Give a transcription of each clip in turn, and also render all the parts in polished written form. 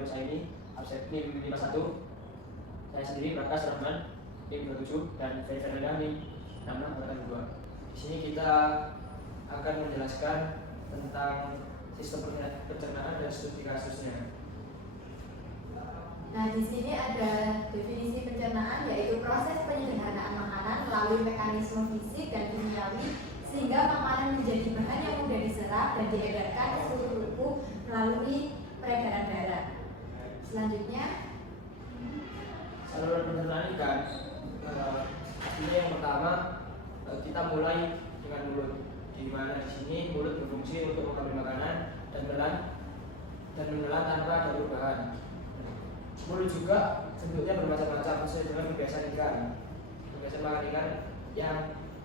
berusaha ini absen NIM 51. Saya sendiri Prakas Rahman NIM 27 dan Ferry Fernanda NIM 6682. Di sini kita akan menjelaskan tentang sistem pencernaan dan studi kasusnya. Nah, di sini ada definisi pencernaan, yaitu proses penyederhanaan makanan melalui mekanisme fisik dan kimiawi sehingga makanan menjadi bahan yang mudah diserap dan diedarkan ke seluruh tubuh melalui peredaran darah. Selanjutnya, saluran pencernaan ikan. Ini yang pertama, kita mulai dengan mulut, di mana di sini mulut berfungsi untuk mengambil makanan dan menelan tanpa ada perubahan. Mulut juga bentuknya bermacam-macam sesuai dengan kebiasaan ikan, kebiasaan makan ikan yang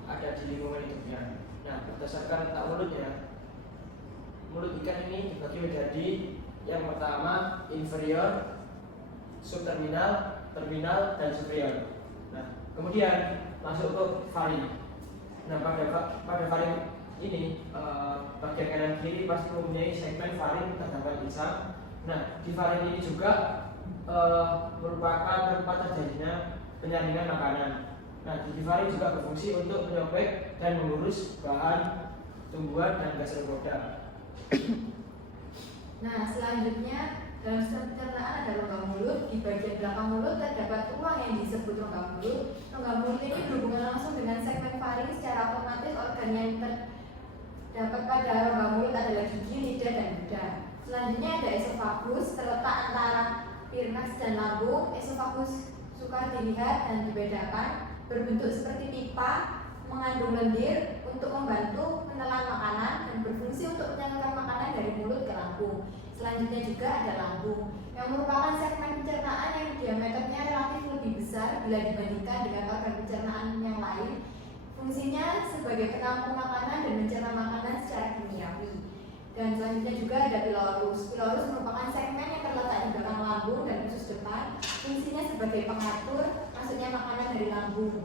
ada di lingkungan hidupnya. Nah, berdasarkan letak mulutnya, mulut ikan ini dibagi menjadi yang pertama inferior, subterminal, terminal, dan superior. Nah, kemudian masuk ke faring. Nah, pada faring ini bagian kanan kiri pasti mempunyai segmen faring terdapat insang. Nah, di faring ini juga merupakan tempat terjadinya penyaringan makanan. Nah, gigi faring juga berfungsi untuk menyobek dan mengurus bahan tumbuhan dan gas roda. Nah, selanjutnya dalam sistem pencernaan ada rongga mulut. Di bagian belakang mulut terdapat ruang yang disebut rongga mulut. Rongga mulut ini berhubungan langsung dengan segmen faring. Secara otomatis organ yang terdapat pada rongga mulut adalah gigi, lidah, dan ludah. Selanjutnya ada esofagus, terletak antara firnaks dan lambung. Esofagus sukar dilihat dan dibedakan, berbentuk seperti pipa, mengandung lendir untuk membantu menelan makanan dan berfungsi untuk menyalurkan makanan dari mulut ke lambung. Selanjutnya juga ada lambung, yang merupakan segmen pencernaan yang diameternya relatif lebih besar bila dibandingkan dengan organ pencernaan yang lain. Fungsinya sebagai penampung makanan dan mencerna makanan secara kimiawi. Dan selanjutnya juga ada pilorus. Pilorus merupakan segmen yang terletak di belakang lambung dan usus depan. Fungsinya sebagai pengatur masuknya makanan dari lambung.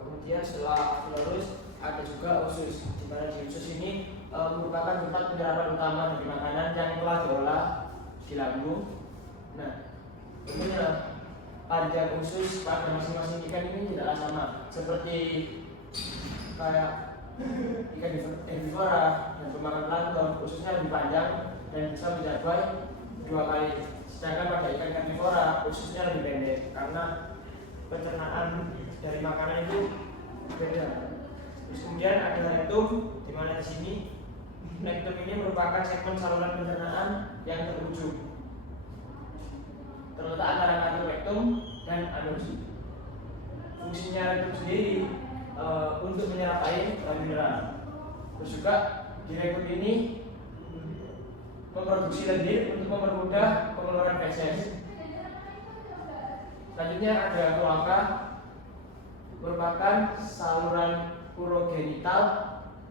Kemudian setelah pilorus ada juga usus, di mana di usus ini merupakan tempat penyerapan utama dari makanan yang telah diolah di lambung. Nah, tentunya pada usus pada masing-masing ikan ini tidaklah sama, seperti kayak ikan herbivora dan pemakan plankton, ususnya lebih panjang dan bisa mencapai 2 kali. Sedangkan pada ikan karnivora ususnya lebih pendek karena pencernaan dari makanan itu beda. Terus kemudian ada rektum, di mana di sini rektum ini merupakan segmen saluran pencernaan yang terujung, terletak antara kantung rektum dan anus. Fungsinya rektum sendiri untuk menyerap air dan mineral. Terus juga di rektum ini memproduksi lendir untuk mempermudah pengeluaran feses. Selanjutnya ada kloaka, merupakan saluran urogenital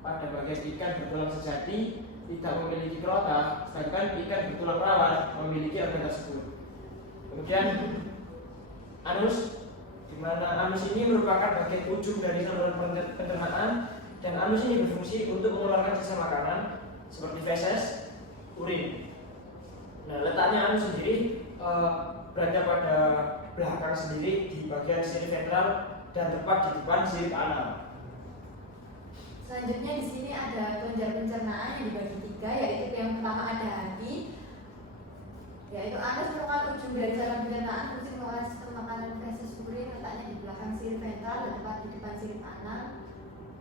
pada bagian ikan bertulang sejati tidak memiliki kloaka, sedangkan ikan bertulang rawan memiliki organ tersebut. Kemudian anus, di mana anus ini merupakan bagian ujung dari saluran pencernaan dan anus ini berfungsi untuk mengeluarkan sisa makanan seperti feses, urin. Nah, letaknya anus sendiri berada pada belakang sendiri di bagian sirip ventral dan tepat di depan sirip anal. Selanjutnya di sini ada kelenjar pencernaan yang dibagi 3, yaitu yang pertama ada hati, yaitu anus merupakan ujung dari saluran pencernaan, fungsi mengolah sistem makanan feses urin, letaknya di belakang sirip ventral dan tepat di depan sirip anal.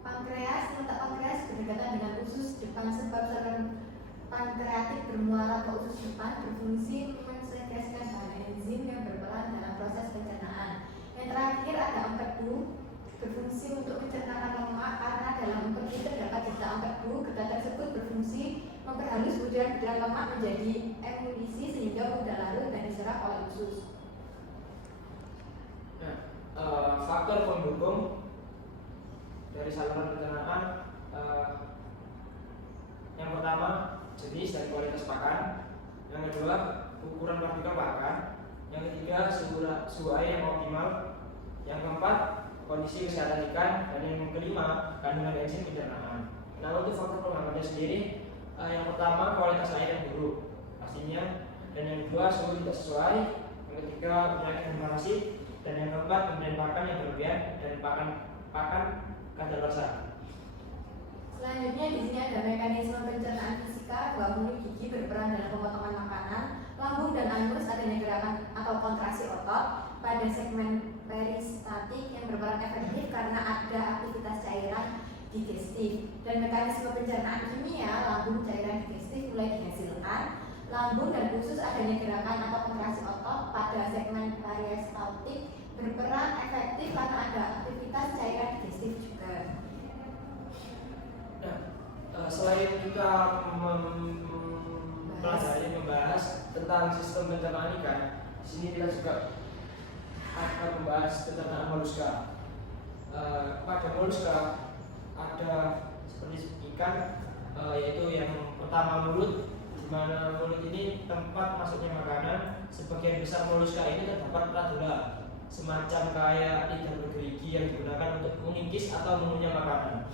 Pankreas, letak pankreas berdekatan dengan usus depan sebab saluran pankreatik bermuara ke usus depan, berfungsi mensekresikan bahan enzim yang berperan dalam proses pencernaan. Yang terakhir ada empedu, berfungsi untuk mencernakan lemak karena dalam empedu terdapat getah empedu. Getah tersebut berfungsi memperhalus butiran-butiran lemak menjadi emulisi sehingga mudah larut dan diserap oleh usus. Nah, faktor pendukung dari saluran pencernaan yang pertama jenis dan kualitas pakan, yang kedua ukuran partikel pakan, yang ketiga suhu air yang optimal, yang keempat kondisi kesehatan ikan, dan yang kelima kandungan enzim pencernaan. Nah, untuk faktor penghambatannya sendiri, yang pertama kualitas air yang buruk. izinnya, dan yang kedua suhu tidak sesuai, yang ketiga penyakit yang parasit, dan yang keempat pemberian pakan yang berlebihan dan pakan kadaluarsa. Selanjutnya di sini ada mekanisme pencernaan fisika. Buah mulut gigi berperan dalam pemotongan makanan. Lambung dan anus adanya gerakan atau kontraksi otot. Pada segmen peristatik yang berperan efektif karena ada aktivitas cairan digestif. Dan mekanisme pencernaan kimia, lambung cairan digestif mulai dihasilkan. Lambung dan usus adanya gerakan atau kontraksi otot. Pada segmen peristatik berperan efektif karena ada aktivitas cairan digestif juga. Selain kita membahas tentang sistem pencernaan ikan, di sini kita juga akan membahas tentang moluska. Pada moluska ada seperti ikan, yaitu yang pertama mulut, di mana mulut ini tempat masuknya makanan. Sebagian besar moluska ini terdapat radula, semacam kayak lidah bergerigi yang digunakan untuk mengikis atau mengunyah makanan.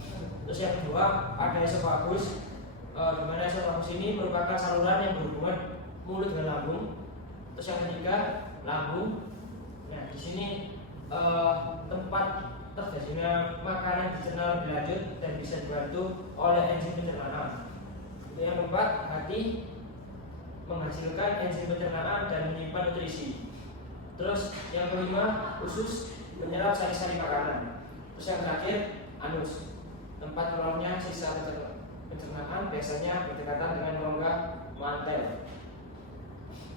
Terus yang kedua ada esofagus, di mana esofagus ini merupakan saluran yang berhubungan mulut dengan lambung. Terus yang ketiga lambung. Nah di sini tempat terjadinya makanan dicerna lebih lanjut dan bisa dibantu oleh enzim pencernaan. Yang keempat hati, menghasilkan enzim pencernaan dan menyimpan nutrisi. Terus yang kelima usus, menyerap sari-sari makanan. Terus yang terakhir anus, tempat keluarnya sisa pencernaan, biasanya berdekatan dengan rongga mantel.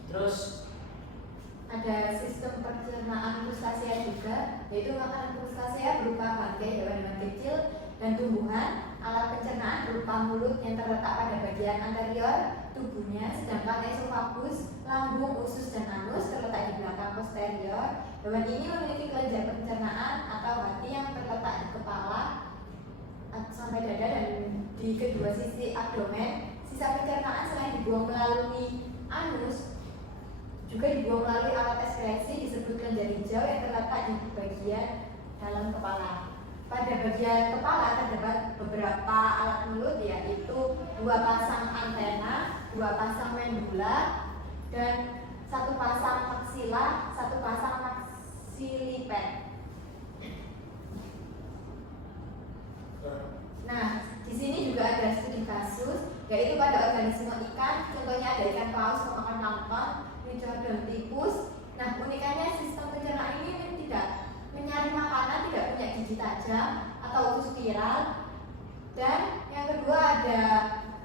Terus ada sistem pencernaan krustasea juga, yaitu makanan krustasea berupa bangkai hewan-hewan kecil dan tumbuhan. Alat pencernaan berupa mulut yang terletak pada bagian anterior tubuhnya, sedangkan esofagus, lambung, usus, dan anus terletak di belakang posterior. Hewan ini memiliki kelenjar pencernaan atau hati yang terletak di kepala sampai dada dan di kedua sisi abdomen. Sisa pencernaan selain dibuang melalui anus, juga dibuang melalui alat ekskresi disebut kelenjar hijau yang terletak di bagian dalam kepala. Pada bagian kepala terdapat beberapa alat mulut, yaitu 2 pasang antena, 2 pasang mandibula, dan 1 pasang maksila, 1 pasang maksiliped. Nah, di sini juga ada studi kasus, yaitu pada organisme ikan, contohnya ada ikan paus memakan plankton, Mytridium typhus. Nah, unikannya sistem pencernaan ini tidak mencari makanan, tidak punya gigi tajam atau usus spiral. Dan yang kedua ada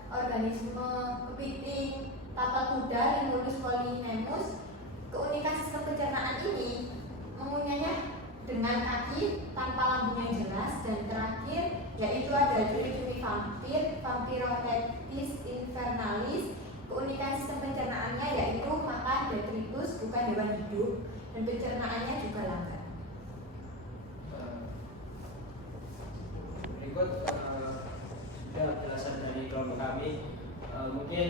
organisme kepiting tapal kuda, Limulus polynemus. Keunikan sistem pencernaan ini mengunyahnya dengan kaki tanpa lambung yang jelas. Dan terakhir yaitu ada cumi-cumi vampir, Vampirotectis invernalis. Keunikan sistem pencernaannya yaitu makan detritus, bukan hewan hidup, dan pencernaannya juga lambat. Berikut sudah penjelasan dari kelompok kami. Mungkin